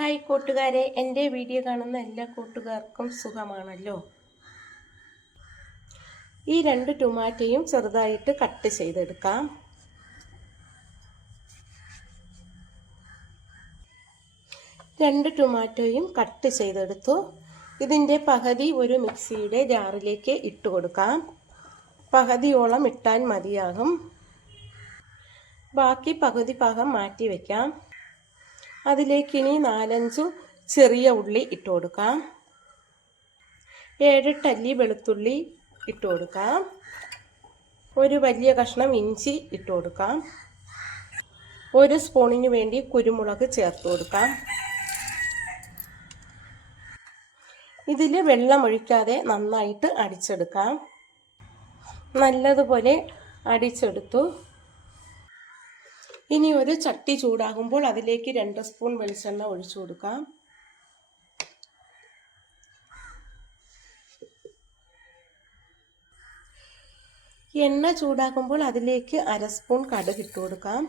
Hi കൂട്ടുകാരെ, എൻ്റെ video കാണുന്ന എല്ലാ കൂട്ടുകാർക്കും സുഖമാണല്ലോ. ഈ 2 ടൊമാറ്റോയും ചെറുതായിട്ട് കട്ട് ചെയ്തെടുക്കാം. രണ്ട് ടൊമാറ്റോയും കട്ട് ചെയ്തെടുത്തു. ഇതിൻ്റെ പകുതി ഒരു മിക്സിയുടെ ജാറിലേക്ക് ഇട്ട് കൊടുക്കാം. പകുതിയോളം ഇട്ടാൽ മതിയാകും. ബാക്കി പകുതി ഭാഗം മാറ്റി വയ്ക്കാം. അതിലേക്ക് ഇനി 4-5 ചെറിയ ഉള്ളി ഇട്ട് കൊടുക്കാം. 7-8 അല്ലി വെളുത്തുള്ളി ഇട്ട് കൊടുക്കാം. ഒരു വലിയ കഷ്ണം ഇഞ്ചി ഇട്ട് കൊടുക്കാം. 1 സ്പൂണിന് വേണ്ടി കുരുമുളക് ചേർത്ത് കൊടുക്കാം. ഇതിൽ വെള്ളം ഒഴിക്കാതെ നന്നായിട്ട് അടിച്ചെടുക്കാം. നല്ലതുപോലെ അടിച്ചെടുത്തു. ഇനി ഒരു ചട്ടി ചൂടാകുമ്പോൾ അതിലേക്ക് 2 സ്പൂൺ വെളിച്ചെണ്ണ ഒഴിച്ചു കൊടുക്കാം. എണ്ണ ചൂടാകുമ്പോൾ അതിലേക്ക് 1/2 സ്പൂൺ കടുക് ഇട്ട് കൊടുക്കാം.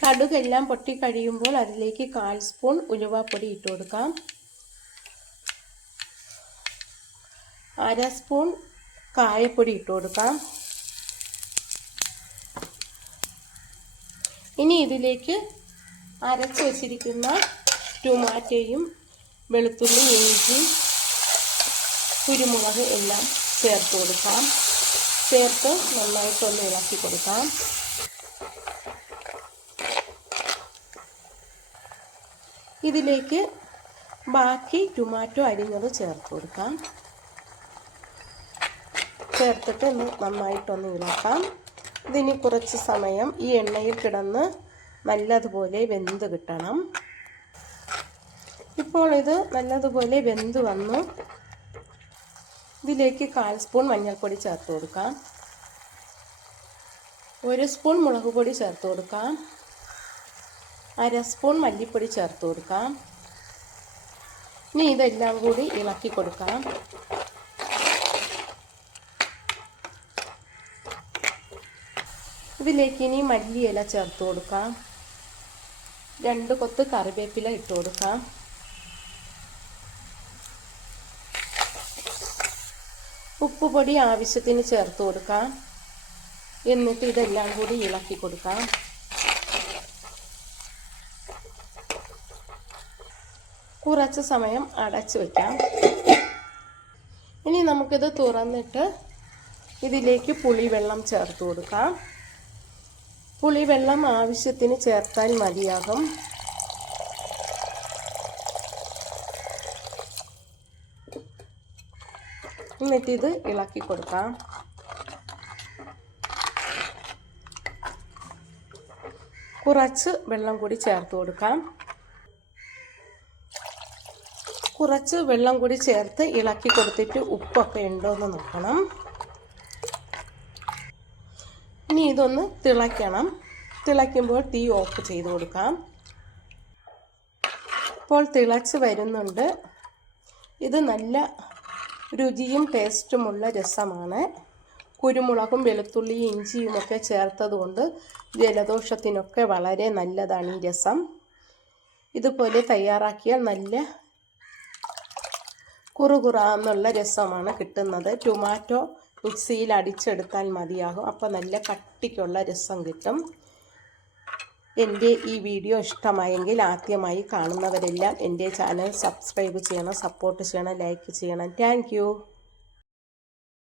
കടുകെല്ലാം പൊട്ടി കഴിയുമ്പോൾ അതിലേക്ക് 1/4 സ്പൂൺ ഉലുവാപ്പൊടി ഇട്ട് കൊടുക്കാം. 1/2 സ്പൂൺ കായപ്പൊടി ഇട്ട് കൊടുക്കാം. ഇനി ഇതിലേക്ക് അരച്ച് വെച്ചിരിക്കുന്ന ടൊമാറ്റോയും വെളുത്തുള്ളി, ഇഞ്ചി, കുരുമുളക് എല്ലാം ചേർത്ത് കൊടുക്കാം. ചേർത്ത് നന്നായിട്ടൊന്ന് ഇളക്കി കൊടുക്കാം. ഇതിലേക്ക് ബാക്കി ടൊമാറ്റോ അരിഞ്ഞത് ചേർത്ത് കൊടുക്കാം. ചേർത്തിട്ട് നന്നായിട്ടൊന്ന് ഇളക്കാം. ഇതിന് കുറച്ച് സമയം ഈ എണ്ണയിൽ കിടന്ന് നല്ലതുപോലെ വെന്ത് കിട്ടണം. ഇപ്പോൾ ഇത് നല്ലതുപോലെ വെന്ത് വന്നു. ഇതിലേക്ക് 1/4 സ്പൂൺ മഞ്ഞൾപ്പൊടി ചേർത്ത് കൊടുക്കാം. 1 സ്പൂൺ മുളക് പൊടി ചേർത്ത് കൊടുക്കാം. 1/2 സ്പൂൺ മല്ലിപ്പൊടി ചേർത്ത് കൊടുക്കാം. ഇനി ഇതെല്ലാം കൂടി ഇളക്കി കൊടുക്കാം. ഇതിലേക്ക് ഇനി മല്ലിയില ചേർത്ത് കൊടുക്കാം. 2 കൊത്ത് കറിവേപ്പില ഇട്ട് കൊടുക്കാം. ഉപ്പുപൊടി ആവശ്യത്തിന് ചേർത്ത് കൊടുക്കാം. എന്നിട്ട് ഇതെല്ലാം കൂടി ഇളക്കി കൊടുക്കാം. കുറച്ച് സമയം അടച്ചു വയ്ക്കാം. ഇനി നമുക്കിത് തുറന്നിട്ട് ഇതിലേക്ക് പുളിവെള്ളം ചേർത്ത് കൊടുക്കാം. പുളിവെള്ളം ആവശ്യത്തിന് ചേർത്താൽ മതിയാകും. എന്നിട്ടിത് ഇളക്കി കൊടുക്കാം. കുറച്ച് വെള്ളം കൂടി ചേർത്ത് കൊടുക്കാം. കുറച്ച് വെള്ളം കൂടി ചേർത്ത് ഇളക്കി കൊടുത്തിട്ട് ഉപ്പൊക്കെ ഉണ്ടോ എന്ന് നോക്കണം. ഇനി ഇതൊന്ന് തിളയ്ക്കണം. തിളയ്ക്കുമ്പോൾ തീ ഓഫ് ചെയ്ത് കൊടുക്കാം. ഇപ്പോൾ തിളച്ച് വരുന്നുണ്ട്. ഇത് നല്ല രുചിയും ടേസ്റ്റുമുള്ള രസമാണ്. കുരുമുളകും വെളുത്തുള്ളിയും ഇഞ്ചിയുമൊക്കെ ചേർത്തതുകൊണ്ട് ജലദോഷത്തിനൊക്കെ വളരെ നല്ലതാണ് ഈ രസം. ഇതുപോലെ തയ്യാറാക്കിയാൽ നല്ല കുറുകുറാന്നുള്ള രസമാണ് കിട്ടുന്നത്. ടൊമാറ്റോ മിക്സിയിൽ അടിച്ചെടുത്താൽ മതിയാകും. അപ്പോൾ നല്ല കട്ടിക്കുള്ള രസം കിട്ടും. എൻ്റെ ഈ വീഡിയോ ഇഷ്ടമായെങ്കിൽ ആദ്യമായി കാണുന്നവരെല്ലാം എൻ്റെ ചാനൽ സബ്സ്ക്രൈബ് ചെയ്യണം, സപ്പോർട്ട് ചെയ്യണം, ലൈക്ക് ചെയ്യണം. Thank you.